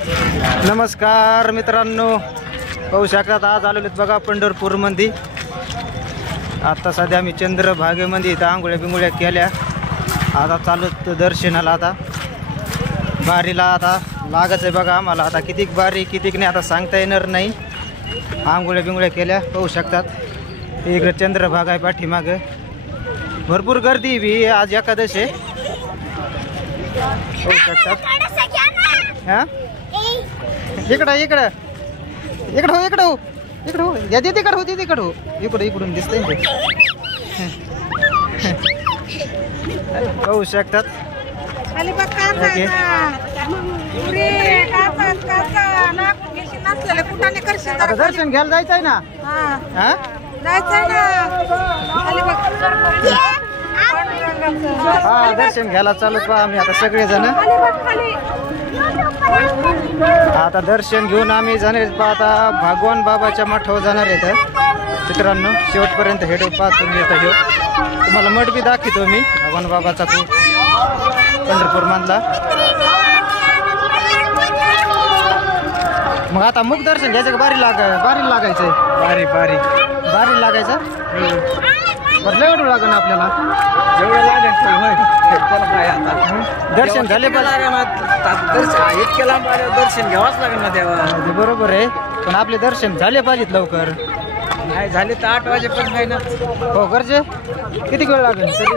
नमस्कार मित्रांनो, पाहू शकतात आज आलेलो बघा पंढरपूर मध्ये। आता सध्या आम्ही चंद्रभागेमध्ये इथं आंघोळ्या बिंगोळ्या केल्या। आता चालू दर्शनाला, आता बारीला आता लागच आहे बघा आम्हाला। आता कितीक बारी कितीक नाही आता सांगता येणार नाही। आंघोळ्या बिंगोळ्या केल्या पाहू शकतात। इकडे चंद्रभाग आहे पाठीमागे, भरपूर गर्दी बी आज एकादश आहे पाहू शकतात। हा इकडं इकडं इकडं हो इकडं हो इकडं हो या तिकडं हो तिकडं हो इकडं इकडून दिसतंय पाहू शकतात। आता दर्शन घ्यायला जायचंय ना? हा हा दर्शन घ्यायला चालू पहा आम्ही आता सगळेजण। आता दर्शन घेऊन आम्ही जाणार आहेत पहा आता भगवान बाबाच्या मठावर जाणार आहेत मित्रांनो। शेवटपर्यंत हेडो पहा तुम्ही। आता घेऊ तुम्हाला मठ बी दाखवतो मी भगवान बाबाचा पंढरपूर मधला। मग आता मुख दर्शन घ्यायचं का बारी लागायचंय? बारी लागायचं बरं लय वेळ लागेल आपल्याला। जेवढं लागेल त्याला काय आता दर्शन झाले इतक्या लांब आल्यावर दर्शन घ्यावाच लागेल ना देवा। बरोबर आहे, पण आपले दर्शन झाले पाहिजेत लवकर। नाही झाले तर 8 वाजेपर्यंत आहे ना। हो गरजे किती वेळ लागेल तरी?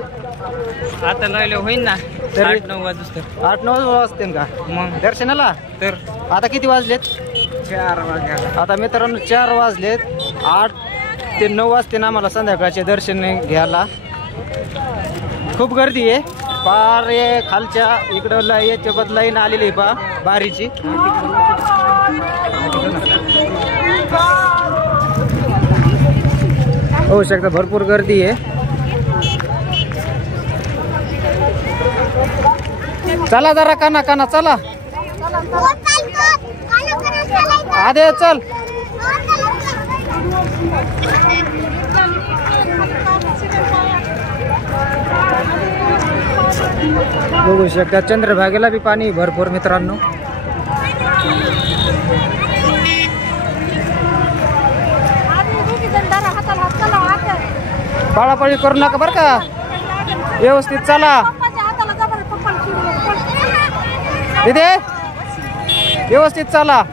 आता लागले होईल ना तरी 8-9 वाजता। 8-9 वाजते का मग दर्शनाला? तर आता किती वाजलेत? 4 वाजले। आता मित्रांनो 4 वाजलेत, 8 ते 9 वाजते ना आम्हाला संध्याकाळचे दर्शन घ्यायला। खूप गर्दी आहे पार खालच्या इकडं याच्या लाईन आलेली आहे पहा बारीची। होऊ शकता भरपूर गर्दी आहे। चला जरा काना काना चला आधे चल। बघू शकता चंद्रभागेला बी पाणी भरपूर मित्रांनो। पळापळी करू नका बरं का, व्यवस्थित चला तिथे व्यवस्थित चला।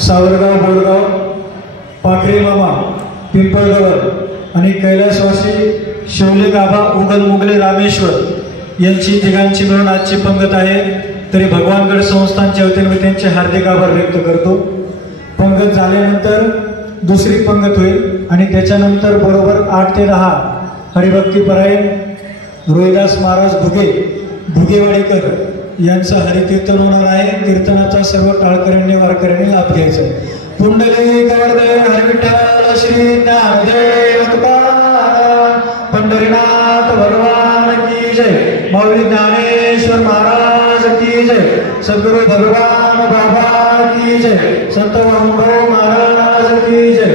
सावरगाव, बोरगाव, पाखरे मामा, पिंपळगड आणि कैलासवासी शिवले गाभा उगल मुगले रामेश्वर यांची तिघांची मिळून आजची पंगत आहे। तरी भगवानगड संस्थानच्या वतीने मी त्यांचे हार्दिक आभार व्यक्त करतो। पंगत झाल्यानंतर दुसरी पंगत होईल आणि त्याच्यानंतर बरोबर 8 ते 10 हरिभक्तीपरायण रोहिदास महाराज भुगेवाडीकर यांचं हरिकीर्तन होणार आहे। कीर्तनाचा सर्व टाळकऱ्यांनी वारकऱ्यांनी लाभ घ्यायचा आहे। पुंडलिक वरदे हरिविठ्ठल श्री ज्ञानदेव तुकाराम पंढरीनाथ भगवान की जय। मौली ज्ञानेश्वर महाराज की जय। सद्गुरु भगवान बाबा की जय। संत वंभो महाराज की जय।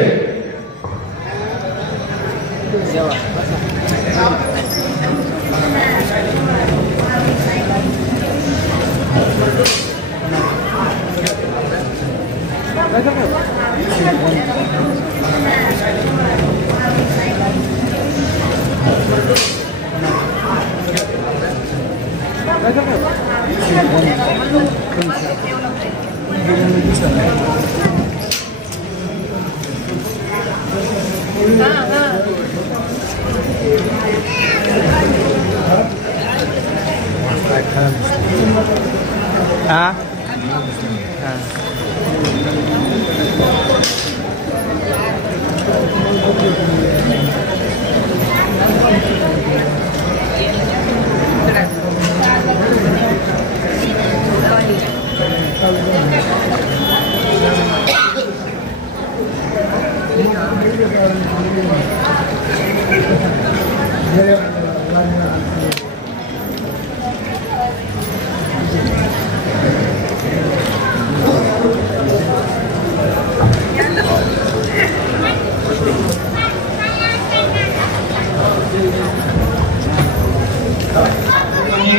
हाँ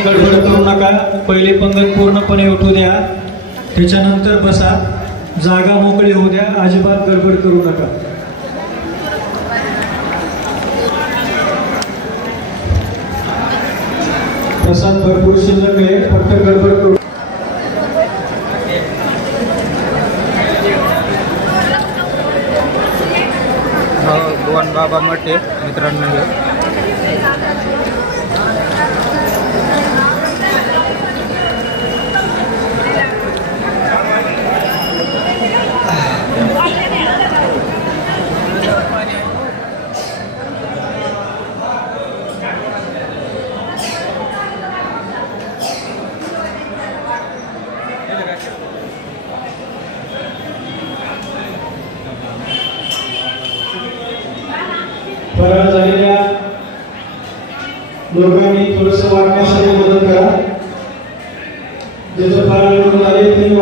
गडबड करू नका, पहिले पंगत पूर्णपणे उठू द्या, त्याच्यानंतर बसा, जागा मोकळी होऊ द्या, अजिबात गडबड करू नका. प्रसाद भरपूर शिल्लक आहे, फक्त गडबड करू. भगवान बाबा मठे मित्रांनो हे फरार झालेल्या लोकांनी थोडंसं वाटण्यासाठी मदत करा. ज्याचं फरार झाले त्यांनी